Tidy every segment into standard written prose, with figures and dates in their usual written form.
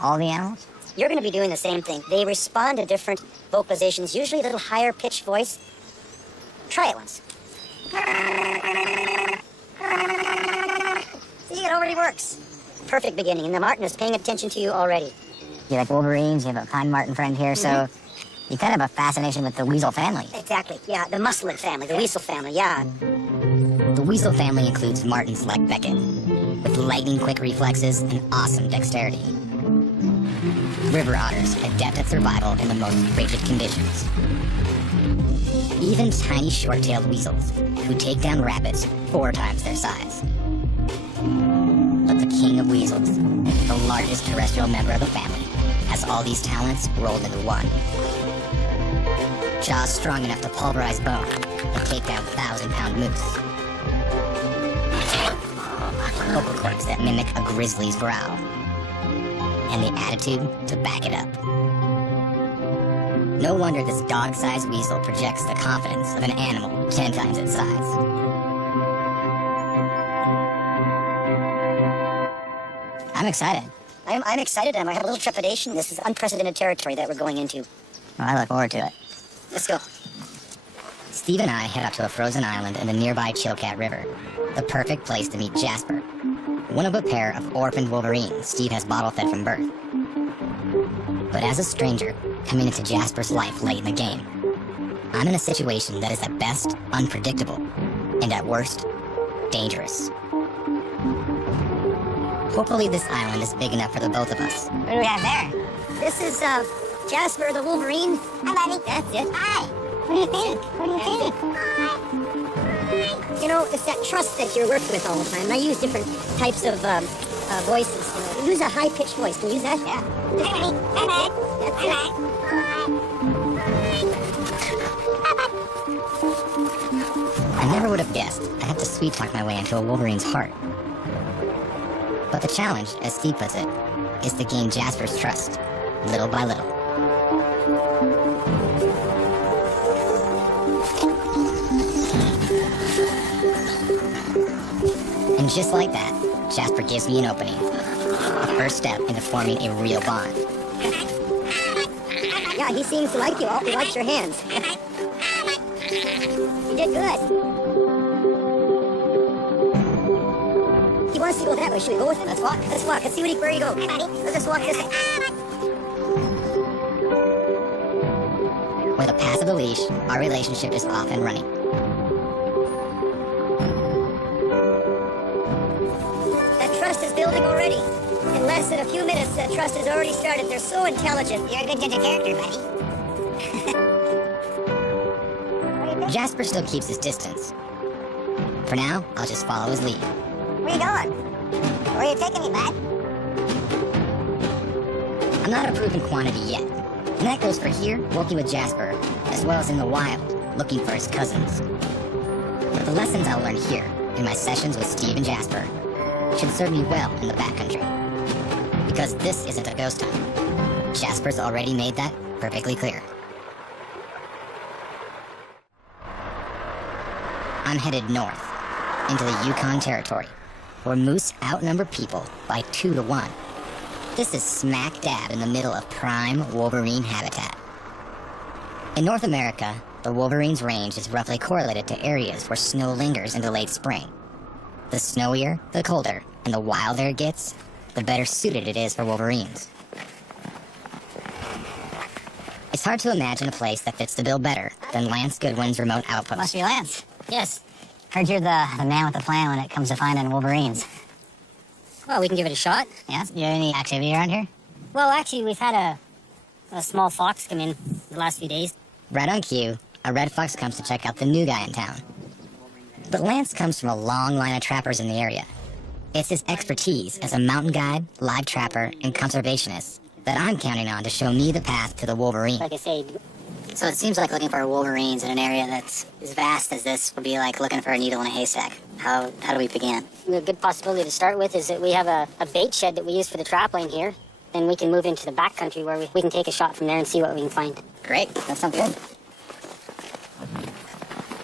all the animals? You're going to be doing the same thing. They respond to different vocalizations, usually a little higher pitched voice. Try it once. See, it already works. Perfect beginning, and the marten is paying attention to you already. You like Wolverines, you have a pine marten friend here, so you kind of have a fascination with the weasel family. Exactly, yeah, the musclet family, the weasel family, yeah. The weasel family includes martens like Beckett, with lightning-quick reflexes and awesome dexterity. River otters, adept at survival in the most frigid conditions. Even tiny short-tailed weasels, who take down rapids 4 times their size. But the king of weasels, the largest terrestrial member of the family, has all these talents rolled into one. Jaws strong enough to pulverize bone and take down 1,000-pound moose. Vocal cords that mimic a grizzly's growl. And the attitude to back it up. No wonder this dog-sized weasel projects the confidence of an animal 10 times its size. I'm excited. I'm excited, and I have a little trepidation. This is unprecedented territory that we're going into. Well, I look forward to it. Let's go. Steve and I head up to a frozen island in the nearby Chilkat River, the perfect place to meet Jasper, one of a pair of orphaned Wolverines Steve has bottle-fed from birth. But as a stranger, coming into Jasper's life late in the game, I'm in a situation that is at best unpredictable, and at worst, dangerous. Hopefully this island is big enough for the both of us. What do we have there? This is, Jasper the Wolverine. Hi, buddy. That's it. Hi. What do you think? What do you think? Hi. You know, it's that trust that you're working with all the time. And I use different types of, voices. You know. Use a high-pitched voice. Can you use that? Yeah. Hi, buddy. Hi, buddy. That's it. I never would have guessed I had to sweet-talk my way into a Wolverine's heart. But the challenge, as Steve puts it, is to gain Jasper's trust, little by little. And just like that, Jasper gives me an opening. A first step into forming a real bond. Yeah, he seems to like you. He likes your hands. You did good. He wants to go that way. Should we go with him? Let's walk. Let's walk. Let's see where you go. Hey, buddy. Let's just walk this way. With a pass of the leash, our relationship is off and running. That trust is building already. In less than a few minutes, that trust has already started. They're so intelligent. You're a good judge of character, buddy. Jasper still keeps his distance. For now, I'll just follow his lead. Where you going? Where are you taking me, bud? I'm not a proven quantity yet, and that goes for here, working with Jasper, as well as in the wild, looking for his cousins. But the lessons I'll learn here, in my sessions with Steve and Jasper, should serve me well in the backcountry. Because this isn't a ghost town. Jasper's already made that perfectly clear. I'm headed north, into the Yukon Territory, where moose outnumber people by 2 to 1. This is smack dab in the middle of prime Wolverine habitat. In North America, the Wolverine's range is roughly correlated to areas where snow lingers into late spring. The snowier, the colder, and the wilder it gets, the better suited it is for Wolverines. It's hard to imagine a place that fits the bill better than Lance Goodwin's remote outpost. Must be Lance. Yes. Heard you're the man with the plan when it comes to finding Wolverines. Well, we can give it a shot. Yeah? You have any activity around here? Well, actually, we've had a small fox come in the last few days. Right on cue, a red fox comes to check out the new guy in town. But Lance comes from a long line of trappers in the area. It's his expertise as a mountain guide, live trapper, and conservationist that I'm counting on to show me the path to the Wolverine. Like I say, So it seems like looking for Wolverines in an area that's as vast as this would be like looking for a needle in a haystack. How do we begin? a good possibility to start with is that we have a bait shed that we use for the trap lane here. Then we can move into the backcountry where we can take a shot from there and see what we can find. Great, that sounds good.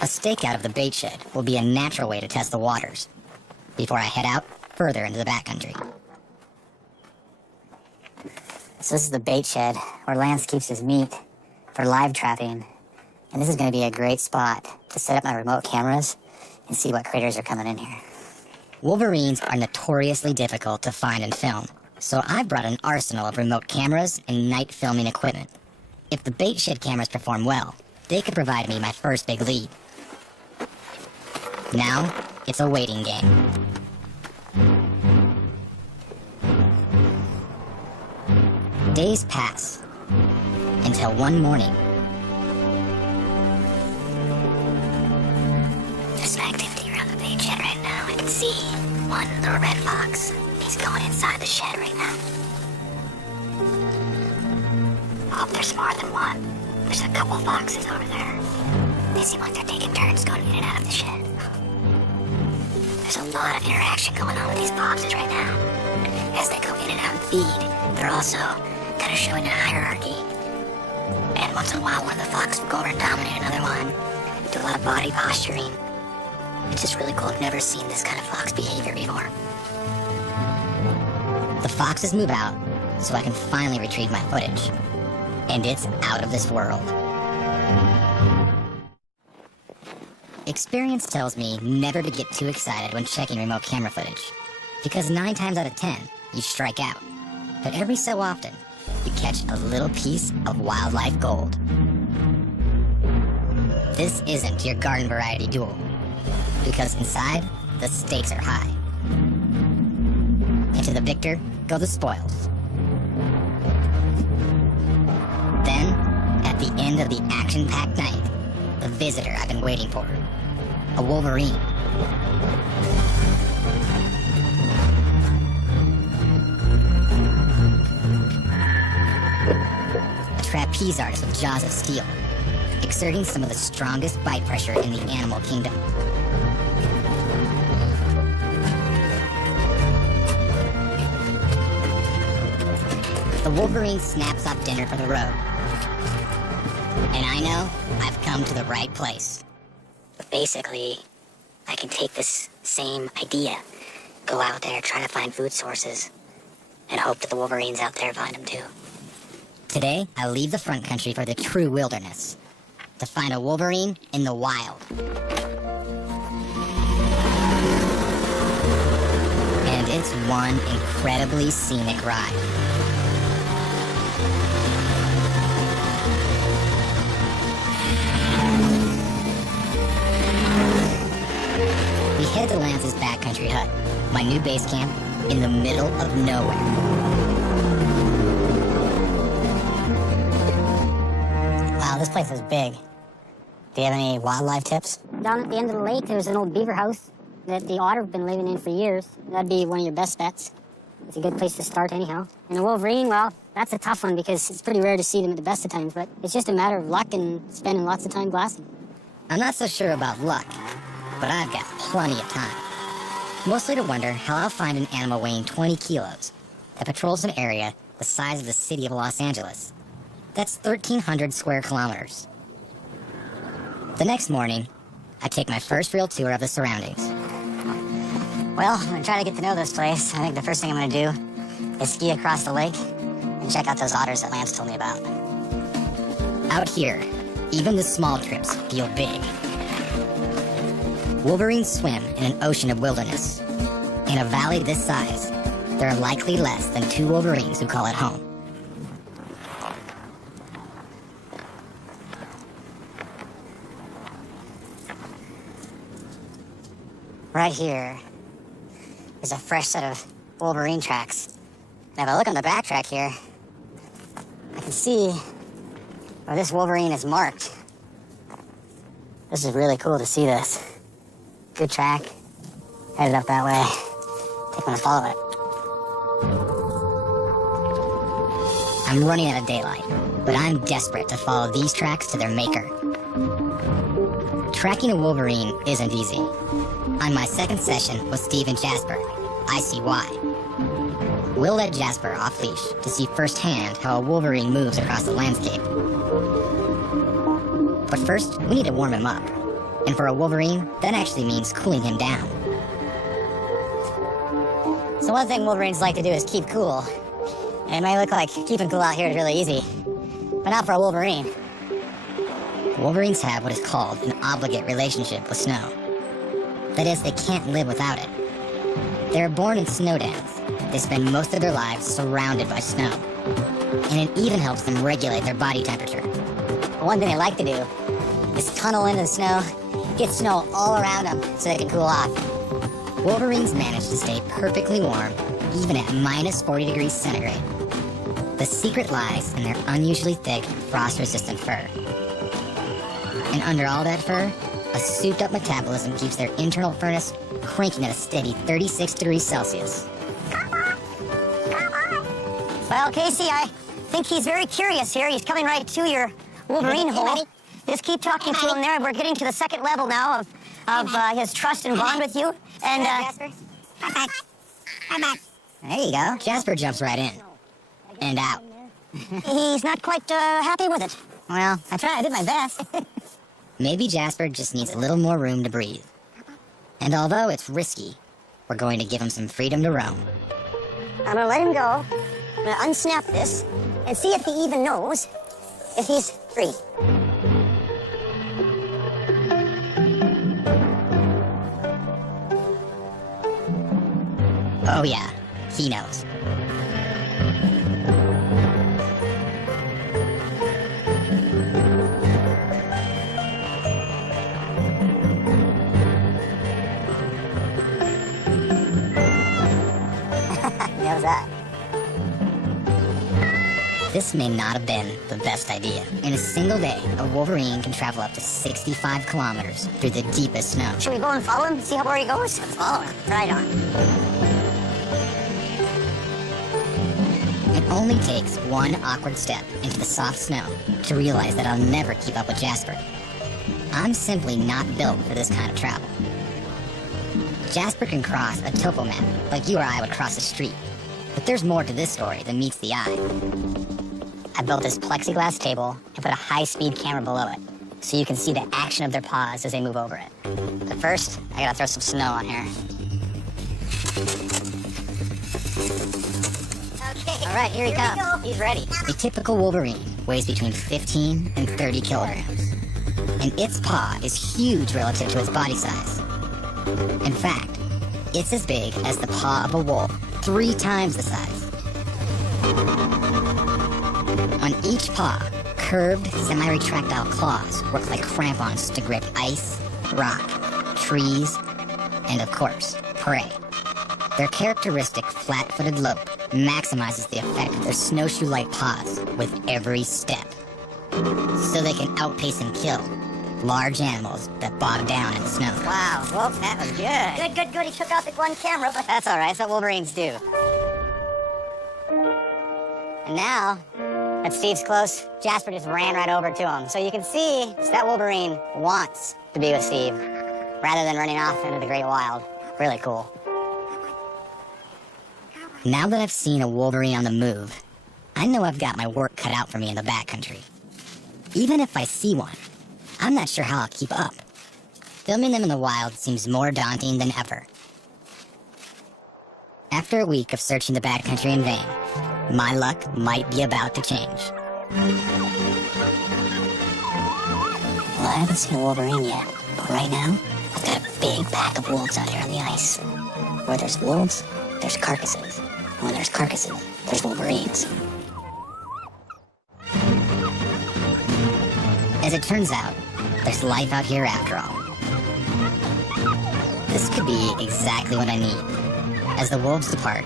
A stakeout of the bait shed will be a natural way to test the waters before I head out further into the backcountry. So this is the bait shed where Lance keeps his meat for live trapping. And this is going to be a great spot to set up my remote cameras and see what critters are coming in here. Wolverines are notoriously difficult to find and film, so I've brought an arsenal of remote cameras and night filming equipment. If the bait shed cameras perform well, they could provide me my first big lead. Now, it's a waiting game. Days pass, until one morning. There's some activity around the bait shed right now. I can see one little red fox. He's going inside the shed right now. Oh, there's more than one. There's a couple foxes over there. They seem like they're taking turns going in and out of the shed. There's a lot of interaction going on with these foxes right now. As they go in and out and feed, they're also kind of showing a hierarchy. And once in a while, one of the foxes will go over and dominate another one. Do a lot of body posturing. It's just really cool. I've never seen this kind of fox behavior before. The foxes move out, so I can finally retrieve my footage. And it's out of this world. Experience tells me never to get too excited when checking remote camera footage, because 9 times out of 10, you strike out. But every so often, you catch a little piece of wildlife gold. This isn't your garden variety duel, because inside, the stakes are high. And to the victor go the spoils. Then, at the end of the action-packed night, the visitor I've been waiting for. A Wolverine. A trapeze artist with jaws of steel, exerting some of the strongest bite pressure in the animal kingdom. The Wolverine snaps up dinner for the road. And I know I've come to the right place. But basically, I can take this same idea, go out there, try to find food sources, and hope that the Wolverines out there find them too. Today, I leave the front country for the true wilderness, to find a Wolverine in the wild. And it's one incredibly scenic ride. We head to Lance's backcountry hut, my new base camp in the middle of nowhere. Wow, this place is big. Do you have any wildlife tips? Down at the end of the lake, there's an old beaver house that the otter have been living in for years. That'd be one of your best bets. It's a good place to start anyhow. And the Wolverine, well, that's a tough one because it's pretty rare to see them at the best of times, but it's just a matter of luck and spending lots of time glassing. I'm not so sure about luck, but I've got plenty of time. Mostly to wonder how I'll find an animal weighing 20 kilos that patrols an area the size of the city of Los Angeles. That's 1,300 square kilometers. The next morning, I take my first real tour of the surroundings. Well, I'm gonna try to get to know this place. I think the first thing I'm gonna do is ski across the lake and check out those otters that Lance told me about. Out here, even the small trips feel big. Wolverines swim in an ocean of wilderness. In a valley this size, there are likely less than 2 Wolverines who call it home. Right here is a fresh set of Wolverine tracks. And if I look on the back track here, I can see where this Wolverine is marked. This is really cool to see this. Good track. Headed up that way. I think I'm gonna follow it. I'm running out of daylight, but I'm desperate to follow these tracks to their maker. Tracking a Wolverine isn't easy. On my second session with Steve and Jasper, I see why. We'll let Jasper off leash to see firsthand how a Wolverine moves across the landscape. But first, we need to warm him up. And for a Wolverine, that actually means cooling him down. So one thing Wolverines like to do is keep cool. It might look like keeping cool out here is really easy, but not for a Wolverine. Wolverines have what is called an obligate relationship with snow. That is, they can't live without it. They're born in snow dens. They spend most of their lives surrounded by snow. And it even helps them regulate their body temperature. One thing they like to do is tunnel into the snow, get snow all around them so they can cool off. Wolverines manage to stay perfectly warm, even at minus 40 degrees centigrade. The secret lies in their unusually thick, frost-resistant fur. And under all that fur, a souped-up metabolism keeps their internal furnace cranking at a steady 36 degrees Celsius. Well, Casey, I think he's very curious here. He's coming right to your Wolverine hole. Just keep talking to him there. We're getting to the second level now of his trust and bond with you. And, Jasper? I'm back. I'm back. There you go. Jasper jumps right in. And out. he's not quite happy with it. Well, I did my best. maybe Jasper just needs a little more room to breathe. And although it's risky, we're going to give him some freedom to roam. I'm gonna let him go. I'm gonna unsnap this and see if he even knows if he's free. Oh yeah, he knows. How's that? This may not have been the best idea. In a single day, a Wolverine can travel up to 65 kilometers through the deepest snow. Should we go and follow him? See where he goes? Let's follow him. Right on. It only takes one awkward step into the soft snow to realize that I'll never keep up with Jasper. I'm simply not built for this kind of travel. Jasper can cross a topo map like you or I would cross a street. But there's more to this story than meets the eye. I built this plexiglass table and put a high-speed camera below it so you can see the action of their paws as they move over it. But first, I gotta throw some snow on here. Okay. All right, here he comes. He's ready. A typical Wolverine weighs between 15 and 30 kilograms. And its paw is huge relative to its body size. In fact, it's as big as the paw of a wolf, 3 times the size. On each paw, curved, semi-retractile claws work like crampons to grip ice, rock, trees, and of course, prey. Their characteristic flat-footed lope maximizes the effect of their snowshoe-like paws with every step. So they can outpace and kill large animals that bog down in the snow. Wow, well, that was good. Good. He took out the one camera, but that's all right. That's what Wolverines do. And now that Steve's close, Jasper just ran right over to him. So you can see that Wolverine wants to be with Steve rather than running off into the great wild. Really cool. Now that I've seen a Wolverine on the move, I know I've got my work cut out for me in the backcountry. Even if I see one, I'm not sure how I'll keep up. Filming them in the wild seems more daunting than ever. After a week of searching the backcountry in vain, my luck might be about to change. Well, I haven't seen a Wolverine yet, but right now, I've got a big pack of wolves out here on the ice. Where there's wolves, there's carcasses. And when there's carcasses, there's Wolverines. As it turns out, there's life out here after all. This could be exactly what I need. As the wolves depart,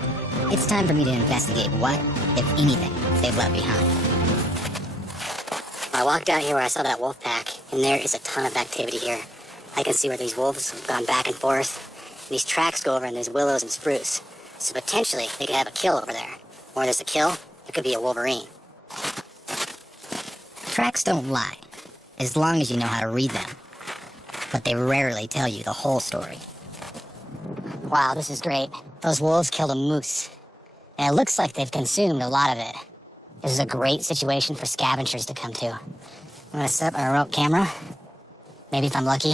it's time for me to investigate what, if anything, they've left behind. I walked out here where I saw that wolf pack, and there is a ton of activity here. I can see where these wolves have gone back and forth. And these tracks go over in these willows and spruce. So potentially, they could have a kill over there. Or there's a kill, there could be a Wolverine. Tracks don't lie, as long as you know how to read them. But they rarely tell you the whole story. Wow, this is great. Those wolves killed a moose. And it looks like they've consumed a lot of it. This is a great situation for scavengers to come to. I'm gonna set up a remote camera. Maybe if I'm lucky,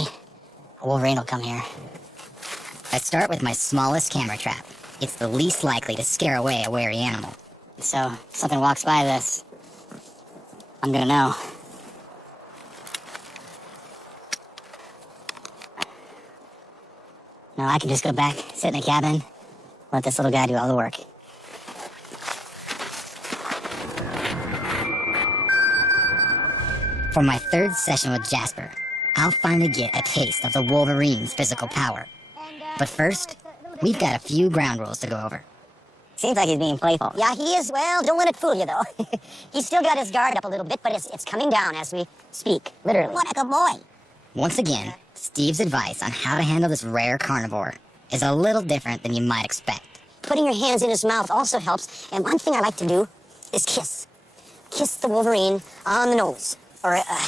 a Wolverine will come here. I start with my smallest camera trap. It's the least likely to scare away a wary animal. So if something walks by this, I'm gonna know. No, I can just go back, sit in a cabin, let this little guy do all the work. For my third session with Jasper, I'll finally get a taste of the Wolverine's physical power. But first, we've got a few ground rules to go over. Seems like he's being playful. Yeah, he is. Well, don't let it fool you, though. He's still got his guard up a little bit, but it's coming down as we speak, literally. What a good boy. Once again, Steve's advice on how to handle this rare carnivore is a little different than you might expect. Putting your hands in his mouth also helps, and one thing I like to do is kiss. Kiss the Wolverine on the nose.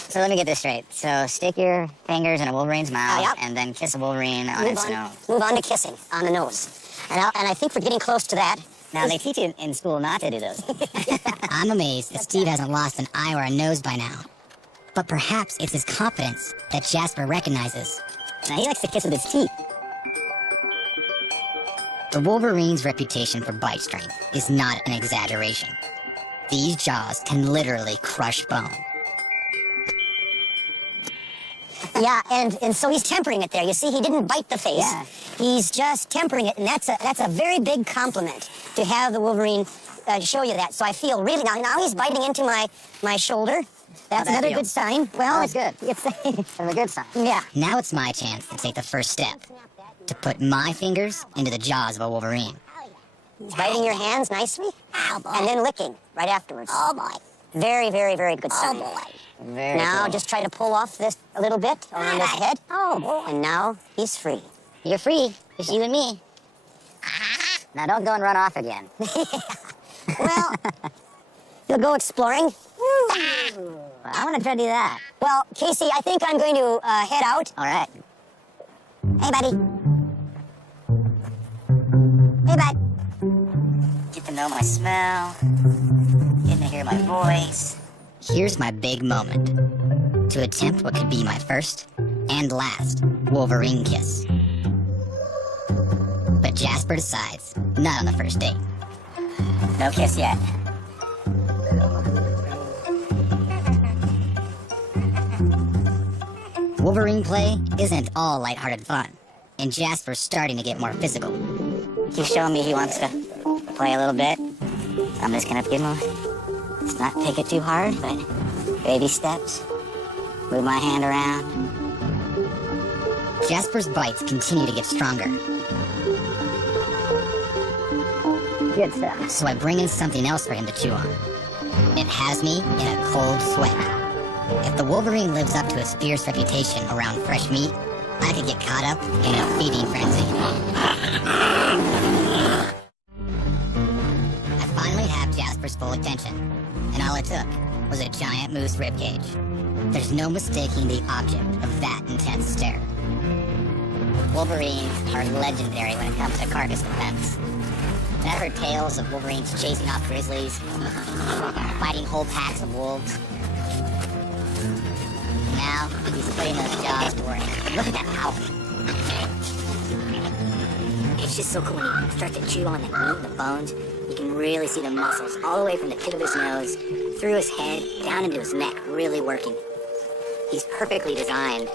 So let me get this straight. So stick your fingers in a Wolverine's mouth, yep. and then kiss a Wolverine on its nose. Move on to kissing on the nose. And I think we're getting close to that. Now, they teach you in school not to do those. I'm amazed that Steve hasn't lost an eye or a nose by now. But perhaps it's his confidence that Jasper recognizes. Now, he likes to kiss with his teeth. The Wolverine's reputation for bite strength is not an exaggeration. These jaws can literally crush bone. Yeah, and so he's tempering it there. You see, he didn't bite the face. Yeah. He's just tempering it, and that's a very big compliment to have the Wolverine show you that. So I feel really now he's biting into my shoulder. That's that another feel? good sign. Well, It's good. It's That's a good sign. yeah. Now it's my chance to take the first step, to put my fingers into the jaws of a Wolverine. He's biting your hands nicely, and then licking right afterwards. Oh boy. Very, very, very good sign. Oh boy. Very Now cool. just try to pull off this a little bit around his head. Oh, and now he's free. You're free. Just you and me. Now, don't go and run off again. Well, you'll go exploring. I want to try to do that. Well, Casey, I think I'm going to head out. All right. Hey, buddy. Hey, bud. Get to know my smell. Getting to hear my voice. Here's my big moment, to attempt what could be my first and last Wolverine kiss. But Jasper decides not on the first date. No kiss yet. Wolverine play isn't all lighthearted fun, and Jasper's starting to get more physical. He's showing me he wants to play a little bit. I'm just gonna give him let's not take it too hard, but baby steps. Move my hand around. Jasper's bites continue to get stronger, Good stuff. so I bring in something else for him to chew on. It has me in a cold sweat. If the Wolverine lives up to its fierce reputation around fresh meat, I could get caught up in a feeding frenzy. I finally have Jasper's full attention, and all it took was a giant moose ribcage. There's no mistaking the object of that intense stare. Wolverines are legendary when it comes to carcass defense. I've heard tales of Wolverines chasing off grizzlies, fighting whole packs of wolves. Now, he's putting those jaws to work. Look at that power. It's just so cool when he starts to chew on the meat, the bones. You can really see the muscles all the way from the tip of his nose, through his head, down into his neck, really working. He's perfectly designed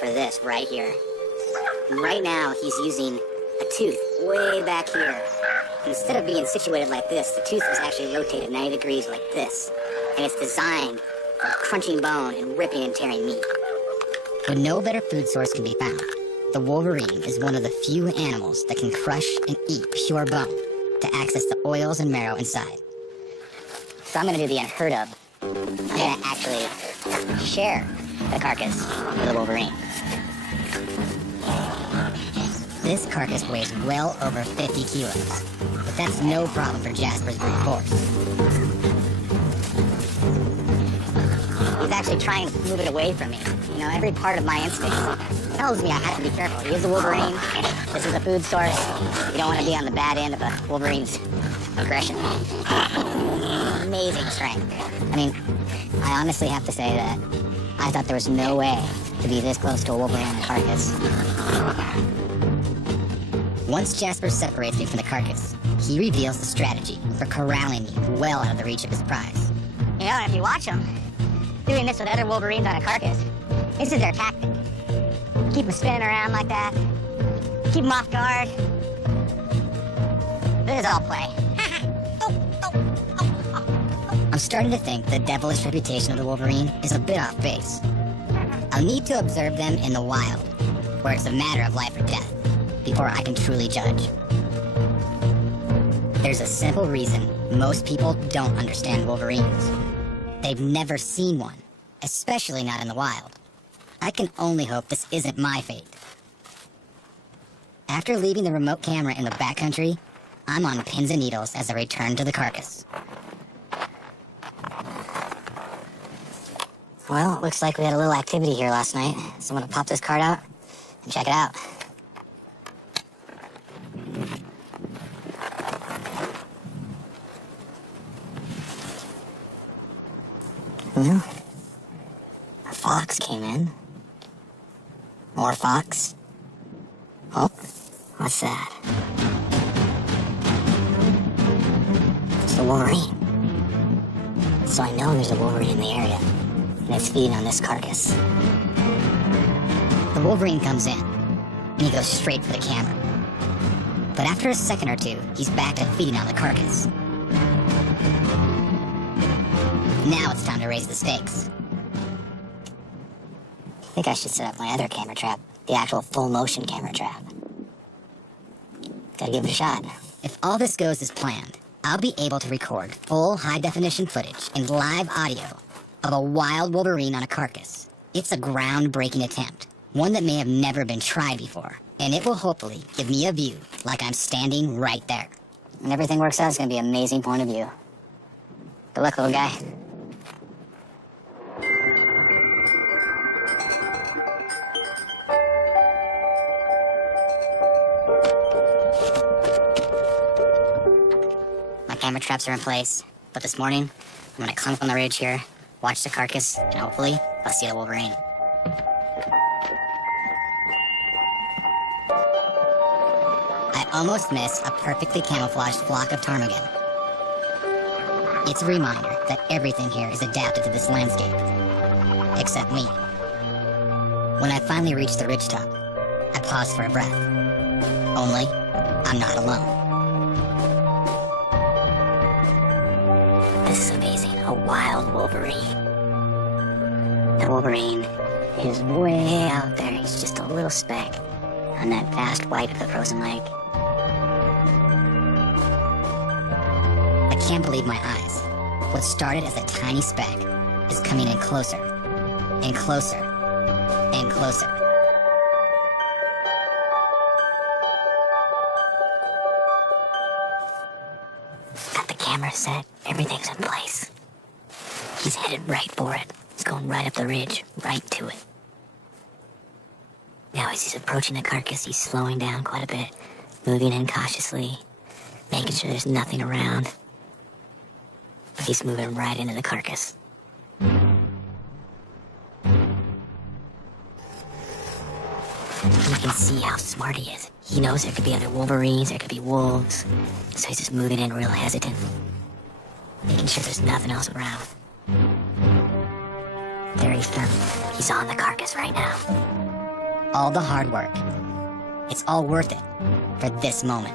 for this right here. And right now, he's using a tooth way back here. Instead of being situated like this, the tooth is actually rotated 90 degrees like this. And it's designed for crunching bone and ripping and tearing meat. When no better food source can be found, the Wolverine is one of the few animals that can crush and eat pure bone to access the oils and marrow inside. So I'm gonna do the unheard of. I'm gonna actually share the carcass with the Wolverine. This carcass weighs well over 50 kilos, but that's no problem for Jasper's brute force. He's actually trying to move it away from me. You know, every part of my instinct tells me I have to be careful. He is a Wolverine. This is a food source. You don't want to be on the bad end of a Wolverine's aggression. Amazing strength. I mean, I honestly have to say that I thought there was no way to be this close to a Wolverine carcass. Once Jasper separates me from the carcass, he reveals the strategy for corralling me well out of the reach of his prize. You know, if you watch them, doing this with other Wolverines on a carcass, this is their tactic. Keep them spinning around like that. Keep them off guard. This is all play. I'm starting to think the devilish reputation of the Wolverine is a bit off base. I'll need to observe them in the wild, where it's a matter of life or death, before I can truly judge. There's a simple reason most people don't understand Wolverines. They've never seen one, especially not in the wild. I can only hope this isn't my fate. After leaving the remote camera in the backcountry, I'm on pins and needles as I return to the carcass. Well, it looks like we had a little activity here last night. So I'm gonna pop this card out and check it out. Well, a fox came in. More fox. Oh, what's that? It's the Wolverine. So I know there's a Wolverine in the area, and it's feeding on this carcass. The Wolverine comes in, and he goes straight for the camera. But after a second or two, he's back to feeding on the carcass. Now it's time to raise the stakes. I think I should set up my other camera trap, the actual full motion camera trap. Gotta give it a shot. If all this goes as planned, I'll be able to record full high-definition footage in live audio of a wild Wolverine on a carcass. It's a groundbreaking attempt, one that may have never been tried before, and it will hopefully give me a view like I'm standing right there. When everything works out, it's gonna be an amazing point of view. Good luck, little guy. My camera traps are in place, but this morning, I'm gonna climb up on the ridge here, watch the carcass, and hopefully, I'll see the Wolverine. I almost miss a perfectly camouflaged flock of ptarmigan. It's a reminder that everything here is adapted to this landscape, except me. When I finally reach the ridgetop, I pause for a breath. Only, I'm not alone. This is amazing. A wild Wolverine. The Wolverine is way out there. He's just a little speck on that vast white of the frozen lake. I can't believe my eyes. What started as a tiny speck is coming in closer, and closer, and closer. Got the camera set. Everything's in place. He's headed right for it. He's going right up the ridge, right to it. Now as he's approaching the carcass, he's slowing down quite a bit, moving in cautiously, making sure there's nothing around. But he's moving right into the carcass. You can see how smart he is. He knows there could be other Wolverines, there could be wolves, so he's just moving in real hesitant, making sure there's nothing else around. There he's done. He's on the carcass right now. All the hard work, it's all worth it for this moment.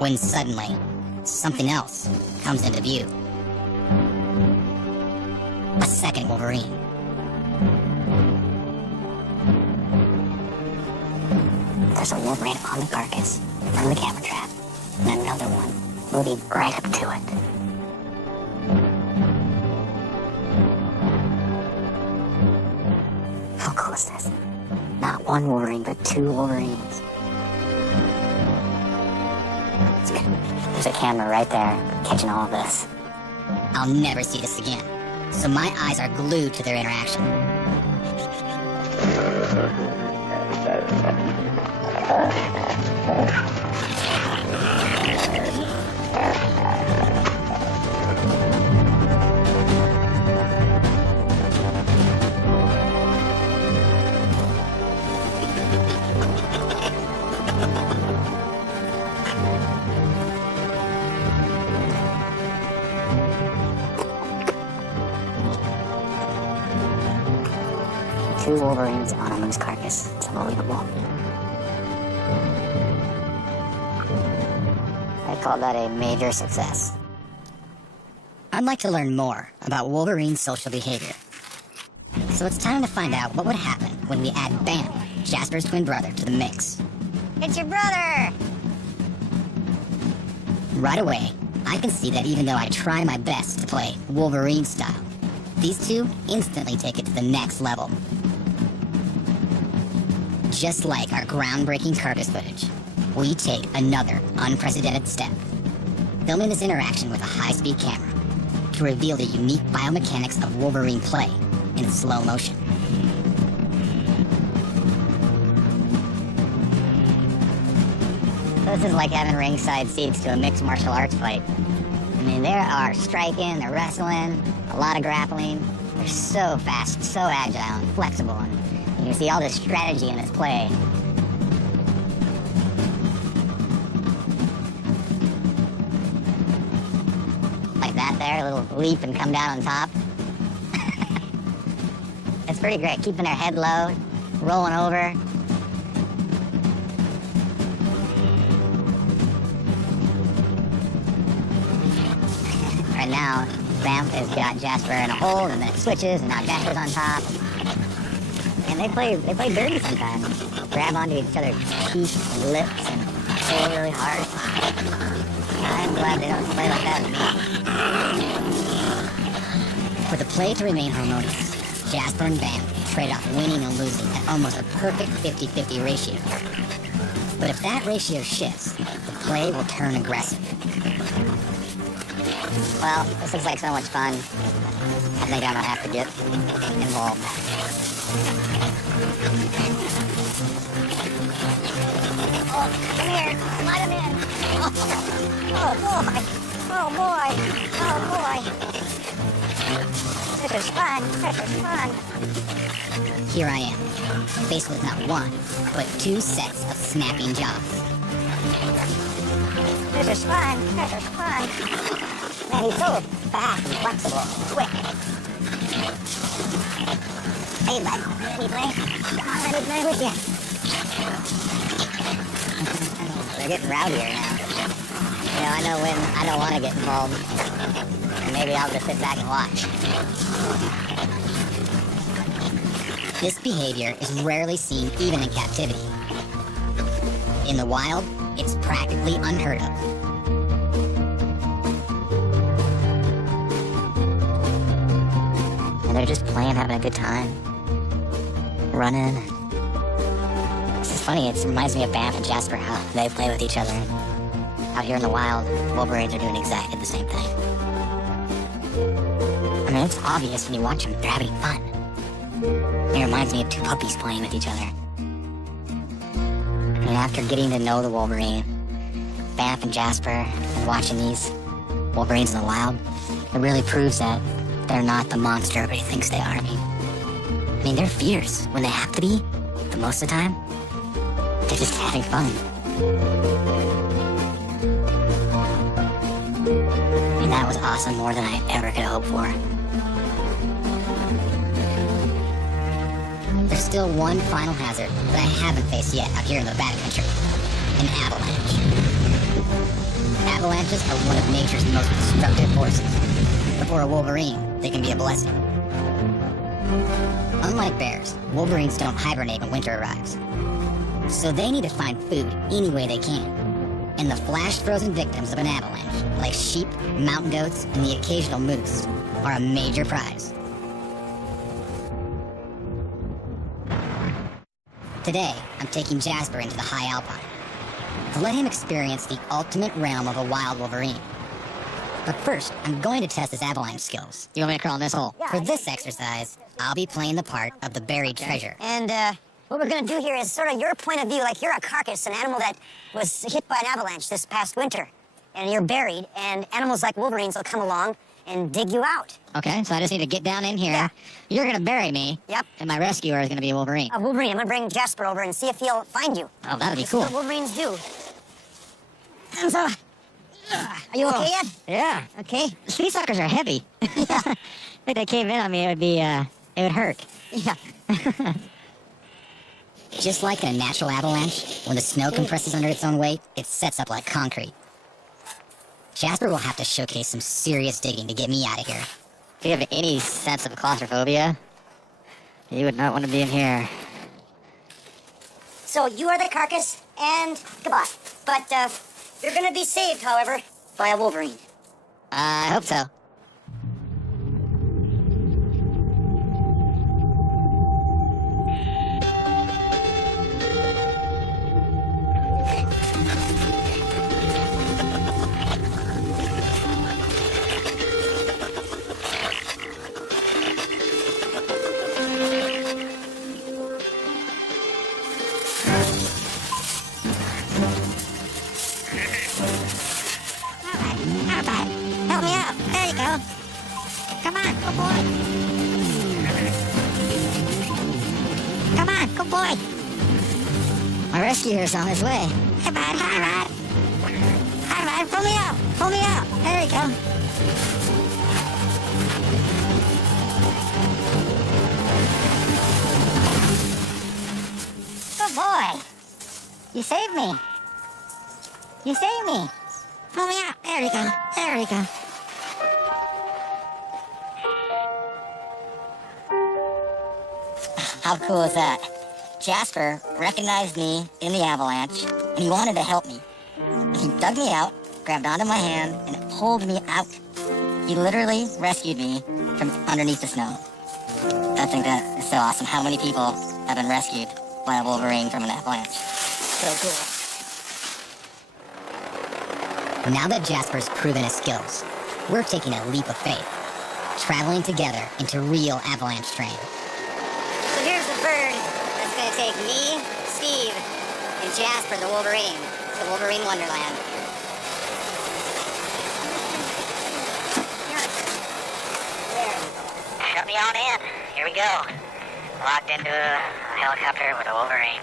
When suddenly, something else comes into view. A second Wolverine. There's a Wolverine on the carcass in front of the camera trap, and another one moving right up to it. How cool is this? Not one Wolverine, but two Wolverines. It's good. There's a camera right there, catching all of this. I'll never see this again, so my eyes are glued to their interaction. 2 Wolverines on a moose carcass. It's unbelievable. I call that a major success. I'd like to learn more about Wolverine's social behavior. So it's time to find out what would happen when we add Bam, Jasper's twin brother, to the mix. It's your brother! Right away, I can see that even though I try my best to play Wolverine style, these two instantly take it to the next level. Just like our groundbreaking carcass footage, we take another unprecedented step, filming this interaction with a high-speed camera to reveal the unique biomechanics of Wolverine play in slow motion. This is like having ringside seats to a mixed martial arts fight. I mean, there are striking, they're wrestling, a lot of grappling. They're so fast, so agile and flexible, and you can see all this strategy in this play. Like that there, a little leap and come down on top. It's pretty great, keeping their head low, rolling over. Right now, Bam has got Jasper in a hold, and then it switches, and now Jasper's on top. And they play dirty sometimes. Grab onto each other's cheeks and lips and pull really hard. I'm glad they don't play like that with me. For the play to remain harmonious, Jasper and Bam trade off winning and losing at almost a perfect 50-50 ratio. But if that ratio shifts, the play will turn aggressive. Well, this looks like so much fun. I think I'm gonna have to get involved. Oh, come here. Let him in. Oh boy. Oh boy. Oh boy. This is fun. This is fun. Here I am, faced with not one, but 2 sets of snapping jaws. This is fun. This is fun. Man, he's so fast and flexible and quick. Hey, bud, let me play. Come on, let me play with you. They're getting rowdier now. You know, I know when I don't want to get involved. And maybe I'll just sit back and watch. This behavior is rarely seen even in captivity. In the wild, it's practically unheard of. And they're just playing, having a good time. Running. This is funny, it reminds me of Bam and Jasper, how they play with each other. Out here in the wild, Wolverines are doing exactly the same thing. I mean, it's obvious when you watch them, they're having fun. It reminds me of 2 puppies playing with each other. And after getting to know the Wolverine, Bam and Jasper, and watching these Wolverines in the wild, it really proves that they're not the monster everybody thinks they are. I mean, they're fierce when they have to be, but most of the time, they're just having fun. And that was awesome, more than I ever could hope for. There's still one final hazard that I haven't faced yet out here in the backcountry: an avalanche. Avalanches are one of nature's most destructive forces, but for a Wolverine, they can be a blessing. Unlike bears, Wolverines don't hibernate when winter arrives, so they need to find food any way they can. And the flash-frozen victims of an avalanche, like sheep, mountain goats, and the occasional moose, are a major prize. Today, I'm taking Jasper into the high alpine to let him experience the ultimate realm of a wild Wolverine. But first, I'm going to test his avalanche skills. You want me to crawl in this hole? For this exercise, I'll be playing the part of the buried treasure. And what we're gonna do here is sort of your point of view, like you're a carcass, an animal that was hit by an avalanche this past winter. And you're buried, and animals like Wolverines will come along and dig you out. Okay, so I just need to get down in here. Yeah. You're gonna bury me. Yep. And my rescuer is gonna be a Wolverine. A Wolverine, I'm gonna bring Jasper over and see if he'll find you. Oh, that'd be This is cool. what Wolverines do. And so, are you okay yet? Yeah. Okay. Sea suckers are heavy. I think they cave in on me, it would be It would hurt. Yeah. Just like in a natural avalanche, when the snow compresses under its own weight, it sets up like concrete. Jasper will have to showcase some serious digging to get me out of here. If you have any sense of claustrophobia, you would not want to be in here. So you are the carcass and goodbye. But you're gonna be saved, however, by a Wolverine. I hope so. Help me out. There you go. Come on, good boy. Come on, good boy. My rescuer's on his way. Hey, bud, hi, bud. Hi, bud, pull me out. Pull me out. There you go. Good boy. You saved me. You saved me. Pull me out. There you go. There you go. How cool is that? Jasper recognized me in the avalanche, and he wanted to help me. He dug me out, grabbed onto my hand, and pulled me out. He literally rescued me from underneath the snow. I think that is so awesome. How many people have been rescued by a Wolverine from an avalanche? So cool. Now that Jasper's proven his skills, we're taking a leap of faith, traveling together into real avalanche terrain. So here's the bird that's gonna take me, Steve, and Jasper the Wolverine to Wolverine Wonderland. Shut me on in. Here we go. Locked into a helicopter with a Wolverine.